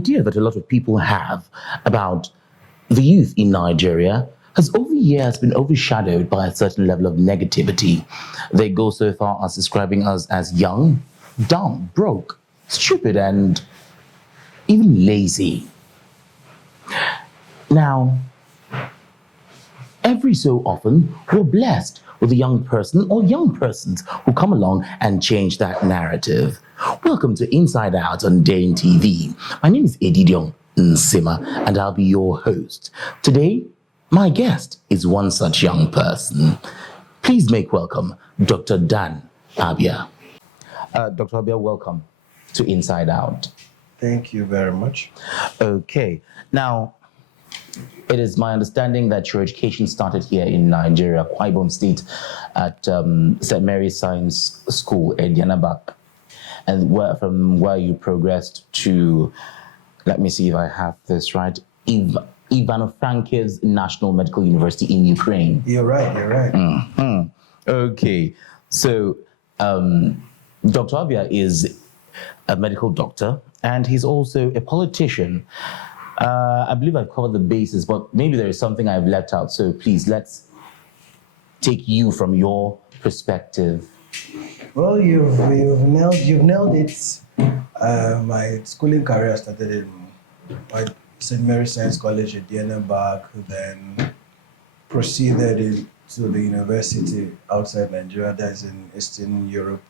idea that a lot of people have about the youth in Nigeria has over the years been overshadowed by a certain level of negativity. They go so far as describing us as young, dumb, broke, stupid, and even lazy. Now, every so often, we're blessed with a young person or young persons who come along and change that narrative. Welcome to Inside Out on Dane TV. My name is Edidion Nsima, and I'll be your host. Today, my guest is one such young person. Please make welcome Dr. Dan Abia. Dr. Abia, welcome to Inside Out. Thank you very much. Okay. Now, it is my understanding that your education started here in Nigeria, Akwaibom State, at St. Mary's Science School, Edianabia, and from where you progressed to, let me see if I have this right, Ivano-Frankivsk National Medical University in Ukraine. You're right. Mm-hmm. Okay. So, Dr. Abia is a medical doctor, and he's also a politician. I believe I've covered the bases, but maybe there is something I've left out. So please, let's take you from your perspective. Well, you've nailed it. My schooling career started in St. Mary's Science College at Dienenberg, then proceeded to the university outside Nigeria, that's in Eastern Europe,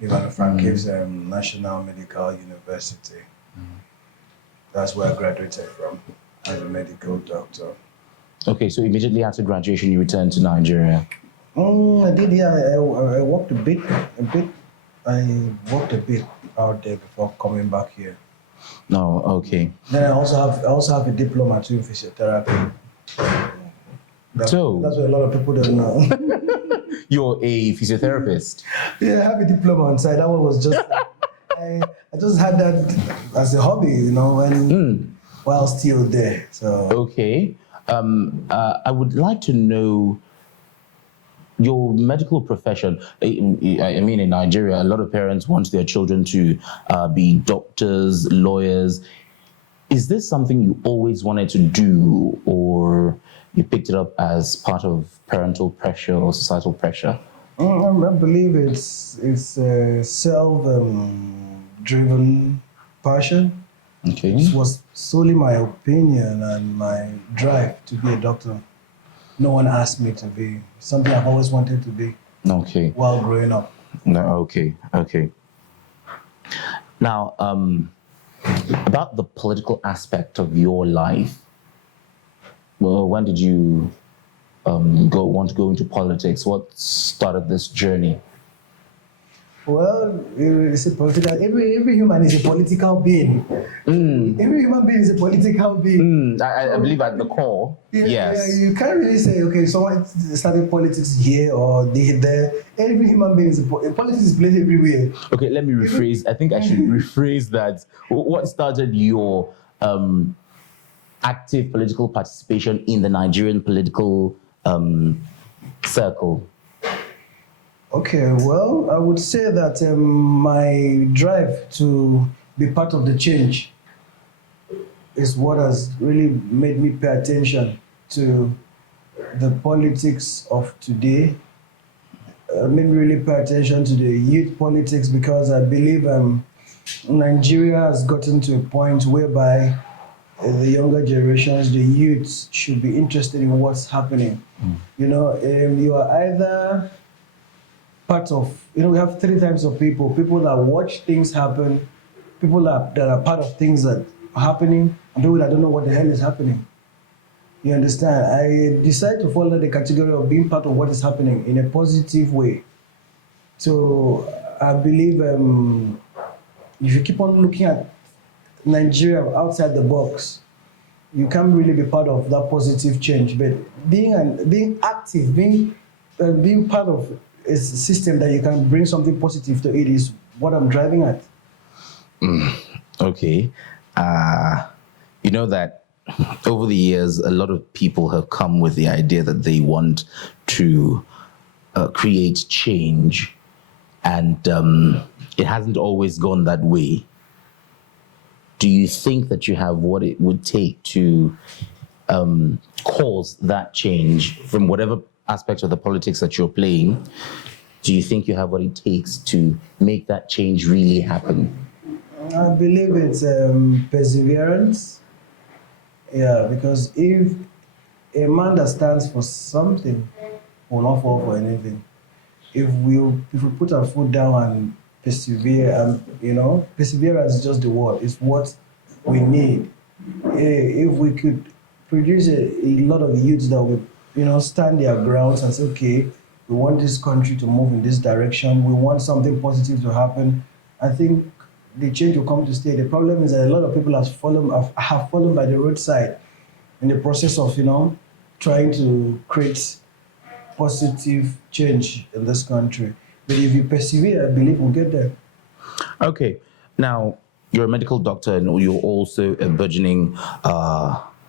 Ivano-Frankivsk National Medical University. That's where I graduated from as a medical doctor. Okay, so immediately after graduation, you returned to Nigeria. I did, yeah. I worked a bit. I worked a bit out there before coming back here. No, okay. Then I also have a diploma too in physiotherapy. That's what a lot of people don't know. You're a physiotherapist. Yeah, I have a diploma on side. That one was just I just had that as a hobby, while still there. So okay. I would like to know your medical profession. I mean, in Nigeria, a lot of parents want their children to be doctors, lawyers. Is this something you always wanted to do, or you picked it up as part of parental pressure or societal pressure? I believe it's a self-driven passion. Okay. It was solely my opinion and my drive to be a doctor. No one asked me to be. Something I've always wanted to be. Okay. While growing up. No. Okay. Now, about the political aspect of your life. Well, when did you want to go into politics? What started this journey? Well, it's a political. Every human is a political being. Every human being is a political being. I believe at the core. Yeah, yes. Yeah, you can't really say, okay, someone started politics here or there. Every human being is politics is played everywhere. Okay, let me rephrase. I think I should rephrase that. What started your active political participation in the Nigerian political circle? Okay, well, I would say that my drive to be part of the change is what has really made me pay attention to the politics of today. Made me really pay attention to the youth politics, because I believe Nigeria has gotten to a point whereby the younger generations, the youths, should be interested in what's happening. You are either part of, we have three types of people that watch things happen, people that are part of things that are happening, and people that don't know what the hell is happening. You understand? I decided to fall under the category of being part of what is happening in a positive way. So I believe if you keep on looking at Nigeria outside the box, you can't really be part of that positive change. But being active, being part of a system that you can bring something positive to it is what I'm driving at. Okay. You know that over the years, a lot of people have come with the idea that they want to create change, and it hasn't always gone that way. do you think that you have what it would take to cause that change from whatever aspect of the politics that you're playing? Do you think you have what it takes to make that change really happen? I believe it's perseverance. Yeah, because if a man that stands for something will not fall for anything. If we put our foot down and persevere, and perseverance is just the word. It's what we need. If we could produce a lot of youths that will, stand their grounds and say, okay, we want this country to move in this direction. We want something positive to happen. I think the change will come to stay. The problem is that a lot of people have fallen by the roadside in the process of, trying to create positive change in this country. But if you persevere, I believe we'll get there. Okay. Now, you're a medical doctor and you're also a burgeoning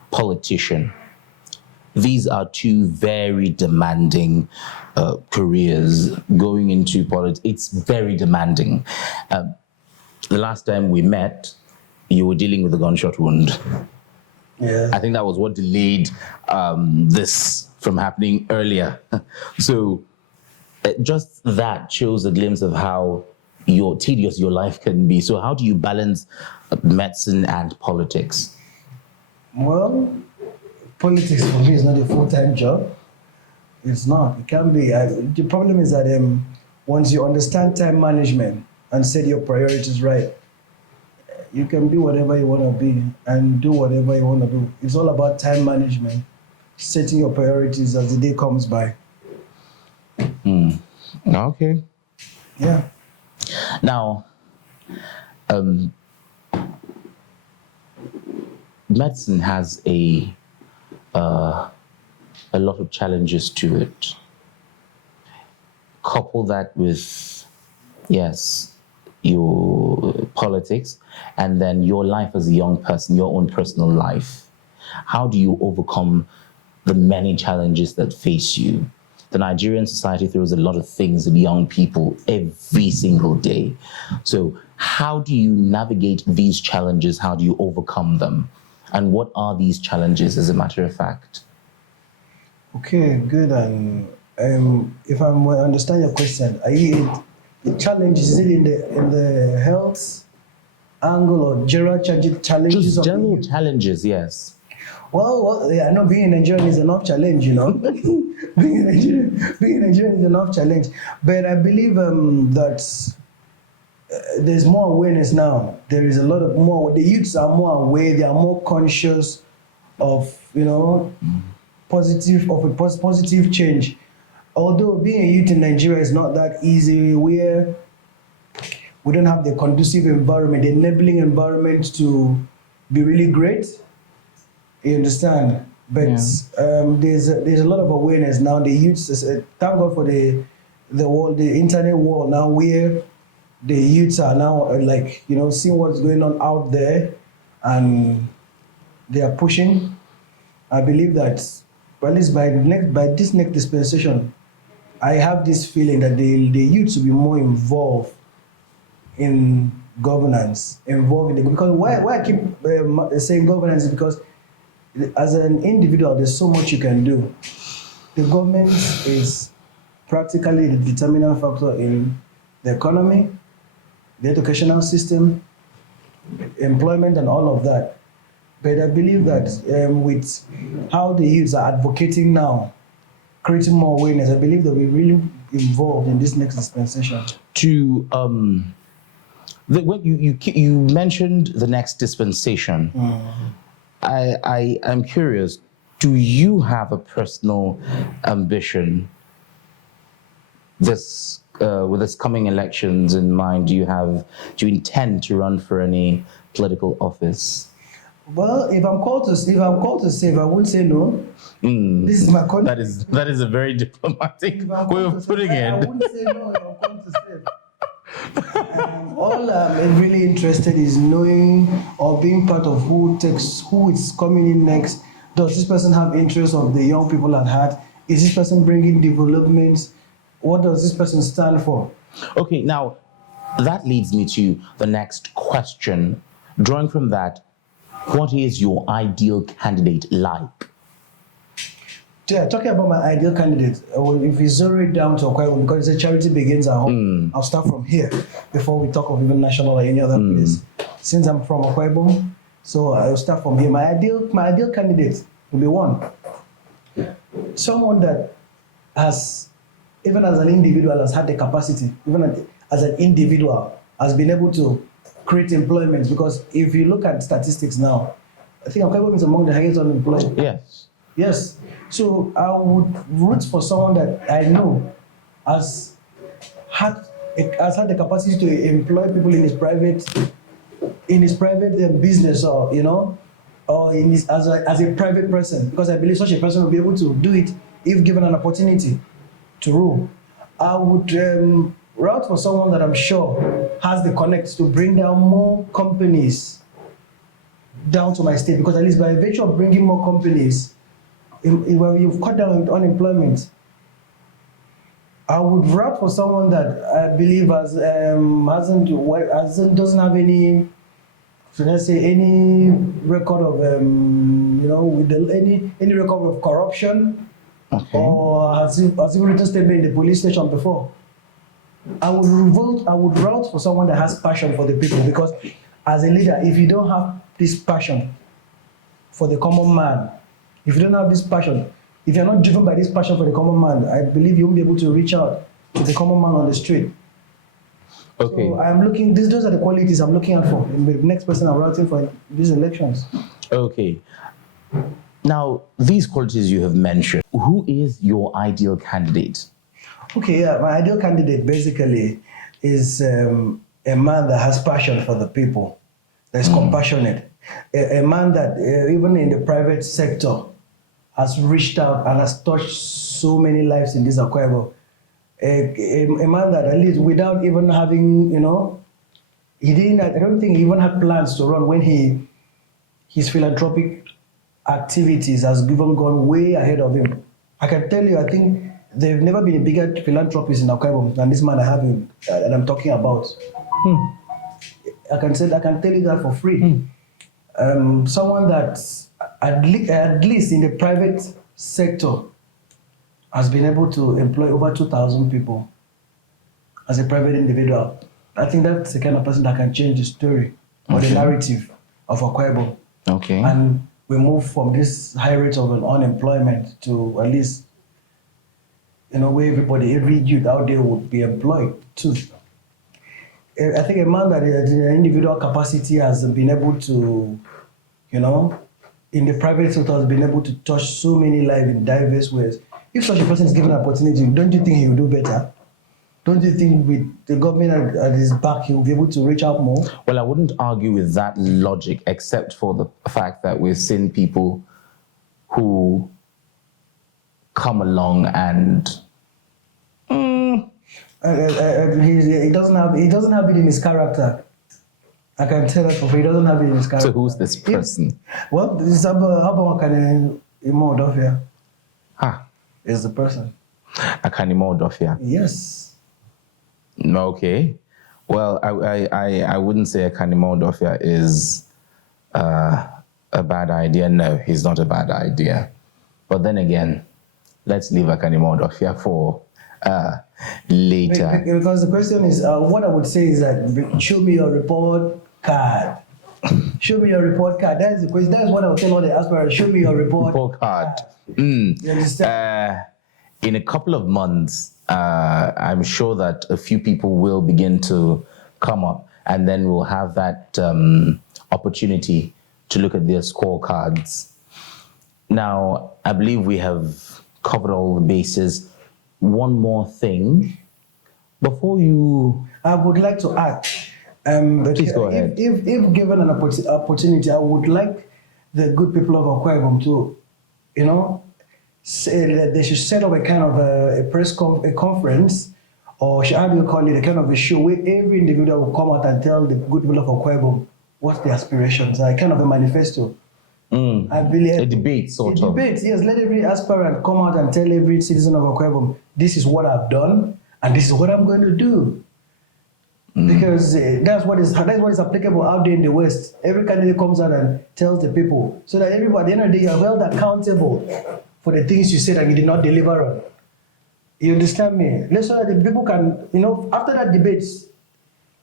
politician. These are two very demanding careers. Going into politics, it's very demanding. The last time we met, you were dealing with a gunshot wound. Yeah. I think that was what delayed this from happening earlier. So just that shows a glimpse of how tedious your life can be. So how do you balance medicine and politics? Well, politics for me is not a full-time job. It's not. It can be. The problem is that once you understand time management and set your priorities right, you can be whatever you want to be and do whatever you want to do. It's all about time management, setting your priorities as the day comes by. Okay. Yeah. Now, medicine has a lot of challenges to it. Couple that with, yes, your politics, and then your life as a young person, your own personal life. How do you overcome the many challenges that face you? The Nigerian society throws a lot of things at young people every single day. So how do you navigate these challenges? How do you overcome them? And what are these challenges, as a matter of fact? Okay, good. And if I understand your question, the challenge is it in the health angle or general challenges? Just general challenges, yes. Well, yeah, I know being Nigerian is enough challenge, being Nigerian is enough challenge. But I believe that there's more awareness now. There is a lot of more. The youths are more aware. They are more conscious of positive change. Although being a youth in Nigeria is not that easy, where we don't have the conducive environment, the enabling environment to be really great. You understand? But there's a lot of awareness now. The youths, thank God for the internet world now, where the youths are now seeing what's going on out there, and they are pushing. I believe that at least by this next dispensation, I have this feeling that the youths will be more involved in governance, because why I keep saying governance is because as an individual, there's so much you can do. The government is practically the determinant factor in the economy, the educational system, employment, and all of that. But I believe that with how the youths are advocating now, creating more awareness, I believe that we're really involved in this next dispensation. When you mentioned the next dispensation. I'm curious, do you have a personal ambition with this coming elections in mind? Do you intend to run for any political office? Well, if I'm called to serve, I won't say no. This is my country. That is a very diplomatic way of putting it. I wouldn't say no if I'm called to serve. All I'm really interested is knowing or being part of who is coming in next. Does this person have interest of the young people at heart? Is this person bringing development? What does this person stand for? Okay, now that leads me to the next question. Drawing from that, what is your ideal candidate like? Yeah, talking about my ideal candidate, if we zero it down to Akwaibom, because it's a charity begins at home, I'll start from here before we talk of even national or any other place. Since I'm from Akwaibom, so I'll start from here. My ideal candidate will be one. Someone that has, even as an individual, has had the capacity, even as an individual, has been able to create employment. Because if you look at statistics now, I think Akwaibom is among the highest unemployed. Yes. Yes. So I would root for someone that I know has had the capacity to employ people in his private business, or or in his, as a private person, because I believe such a person will be able to do it if given an opportunity to rule. I would route for someone that I'm sure has the connect to bring down more companies down to my state, because at least by virtue of bringing more companies, when you've cut down unemployment, I would route for someone that I believe doesn't have any, should I say, any record of any record of corruption, or has even written statement in the police station before. I would route for someone that has passion for the people, because as a leader, if you don't have this passion for the common man, if you don't have this passion, if you're not driven by this passion for the common man, I believe you won't be able to reach out to the common man on the street. Okay. So I'm looking, those are the qualities I'm looking out for in the next person I'm routing for these elections. Okay. Now, these qualities you have mentioned, who is your ideal candidate? Okay, yeah, my ideal candidate basically is a man that has passion for the people, that's compassionate, a man that even in the private sector has reached out and has touched so many lives in this Akwaibom. A man that at least without even having, I don't think he even had plans to run when his philanthropic activities has even gone way ahead of him. I can tell you, I think there've never been a bigger philanthropist in Akwaibom than this man that I'm talking about. I can tell you that for free. Someone that at least in the private sector has been able to employ over 2,000 people as a private individual. I think that's the kind of person that can change the story or the narrative of Akwaibom. Okay. And we move from this high rate of unemployment to at least, where every youth out there would be employed too. I think a man that in an individual capacity has been able to, in the private sector has been able to touch so many lives in diverse ways. If such a person is given an opportunity, don't you think he will do better? Don't you think with the government at his back, he will be able to reach out more? Well, I wouldn't argue with that logic, except for the fact that we've seen people who come along and he doesn't have it in his character. I can tell that for free. He doesn't have it in his character. So who's this person? Well, this is Abba Dofia. Ah, Is the person. Akanimo Dofia. Yes. Okay. Well, I wouldn't say Akanimo Dofia is a bad idea. No, he's not a bad idea. But then again, let's leave Akanimo Dofia for later. Because the question is, what I would say is that show me your report card. Show me your report card. That's the question. That's what I would tell all the aspirants. Show me your report card. You understand? In a couple of months, I'm sure that a few people will begin to come up, and then we'll have that opportunity to look at their scorecards. Now, I believe we have covered all the bases. One more thing before you. I would like to add. Please go ahead. If given an opportunity, I would like the good people of Akwaibom to, say that they should set up a kind of a conference, or how do you call it, a kind of a show where every individual will come out and tell the good people of Akwaibom what their aspirations are, a kind of a manifesto. I believe a debate, sort of. Debate, yes. Let every aspirant come out and tell every citizen of Akwaibom, this is what I've done, and this is what I'm going to do. Because that's what is applicable out there in the West. Every candidate comes out and tells the people, so that everybody at the end of the day, you are held accountable for the things you said and you did not deliver on. You understand me? Let's so that the people can, after that debate,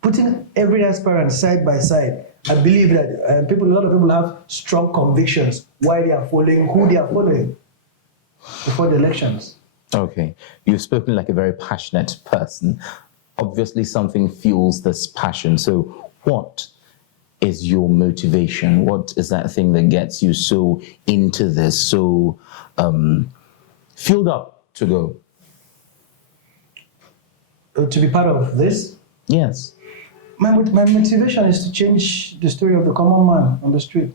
putting every aspirant side by side, I believe that a lot of people have strong convictions why they are following, who they are following before the elections. Okay, you've spoken like a very passionate person. Obviously, something fuels this passion. So what is your motivation? What is that thing that gets you so into this, so fueled up to go? To be part of this? Yes. My motivation is to change the story of the common man on the street.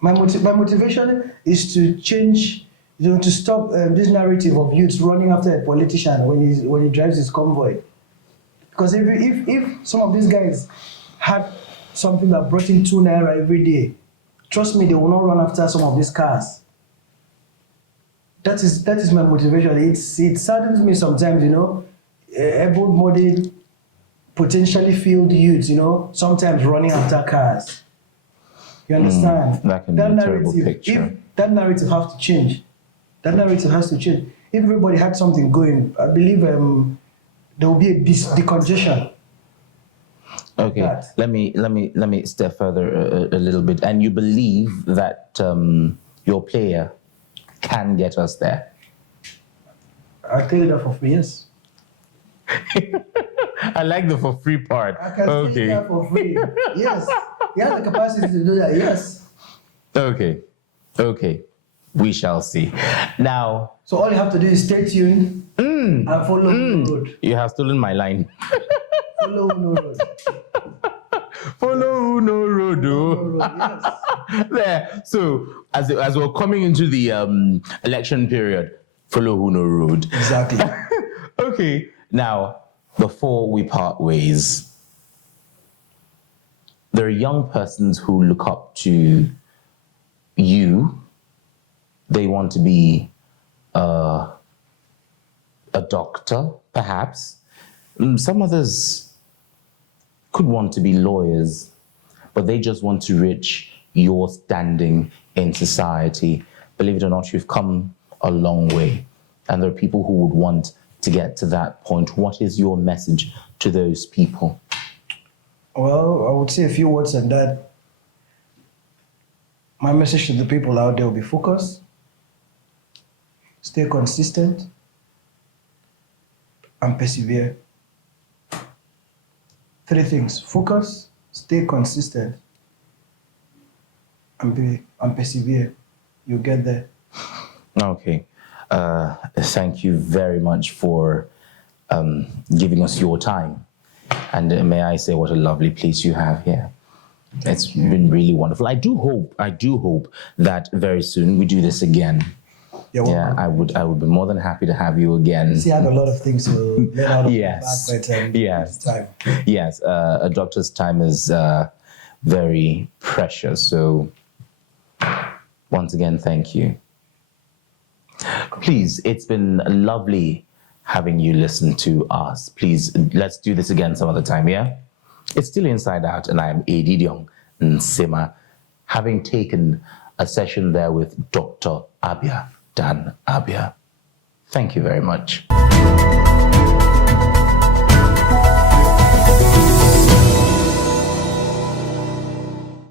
My motivation is to change, to stop this narrative of youths running after a politician when he drives his convoy. Because if some of these guys had something that brought in 2 naira every day, trust me, they will not run after some of these cars. That is my motivation. It saddens me sometimes, able-bodied, potentially filled youths, sometimes running after cars. You understand? That can be a terrible picture. If that narrative has to change. That narrative has to change. If everybody had something going, I believe there will be a decongestion. Okay, let me step further a little bit. And you believe that your player can get us there? I'll tell you that for free, yes. I like the for free part. I can tell you that for free. Yes. You have the capacity to do that, yes. Okay. We shall see. Now, so all you have to do is stay tuned and follow Uno Road. You have stolen my line. Follow Uno Road. Follow Uno Road. Yes. There. So as we're coming into the election period, follow Uno Road. Exactly. Okay. Now, before we part ways, there are young persons who look up to you. They want to be a doctor, perhaps. Some others could want to be lawyers, but they just want to reach your standing in society. Believe it or not, you've come a long way. And there are people who would want to get to that point. What is your message to those people? Well, I would say a few words on that. My message to the people out there will be focus, stay consistent, and persevere. 3 things: focus, stay consistent, and persevere. You'll get there. Okay. Thank you very much for giving us your time. And may I say what a lovely place you have here. It's been really wonderful. I do hope that very soon we do this again. Yeah, I would be more than happy to have you again. See, I have a lot of things to learn out of yes. time. Yes, a doctor's time is very precious. So once again, thank you. Please, it's been lovely having you listen to us. Please, let's do this again some other time, yeah? It's still Inside Out, and I am Abia Dan, having taken a session there with Dr. Abia Dan Abia. Thank you very much.